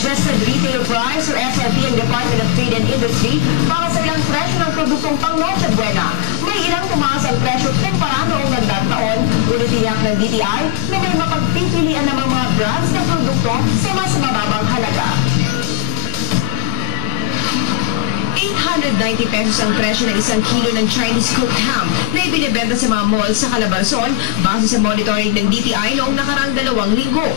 Suggested Retail Price o SRP ang Department of Trade and Industry para sa ilang presyo ng produktong pang Noche Buena. May ilang tumaas ang presyo kumpara noong nagdaang taon, ngunit tiyak ng DTI na may mapagpipilian ng mga brands na produkto sa mas mababang halaga. 890 pesos ang presyo ng isang kilo ng Chinese cooked ham na ibinibenta sa mga malls sa Calabarzon base sa monitoring ng DTI noong nakaraang 2 linggo.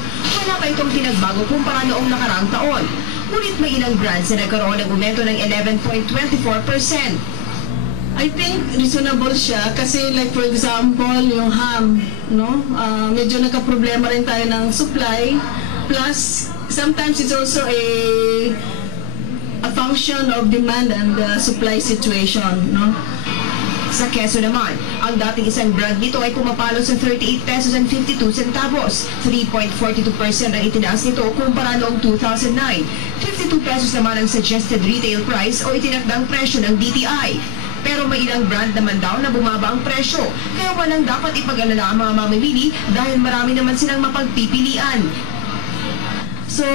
Wala pa itong pinagbago kumpara noong nakaraang taon. Ngunit may ilang brands na nagkaroon ng aumento ng 11.24%. I think reasonable siya kasi like for example yung ham, no? Medyo nagka-problema rin tayo ng supply. Plus, sometimes it's also a function of demand and supply situation, no? Sa keso naman, ang dating isang brand nito ay pumapalo sa 38 pesos and 52 centavos. 3.42% ang itinaas nito kumpara noong 2009. 52 pesos naman ang suggested retail price o itinakdang presyo ng DTI. Pero may ilang brand naman daw na bumaba ang presyo, kaya walang dapat ipag-alala ang mga mamimili dahil marami naman silang mapagpipilian. So,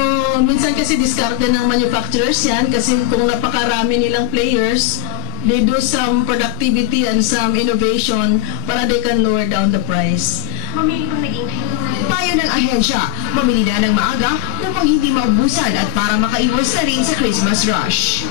minsan kasi diskarte ng manufacturers yan kasi kung napakarami nilang players, they do some productivity and some innovation para they can lower down the price. Payo ng ahensya, mamili na ng maaga upang hindi maubusan at para makaiwas na rin sa Christmas rush.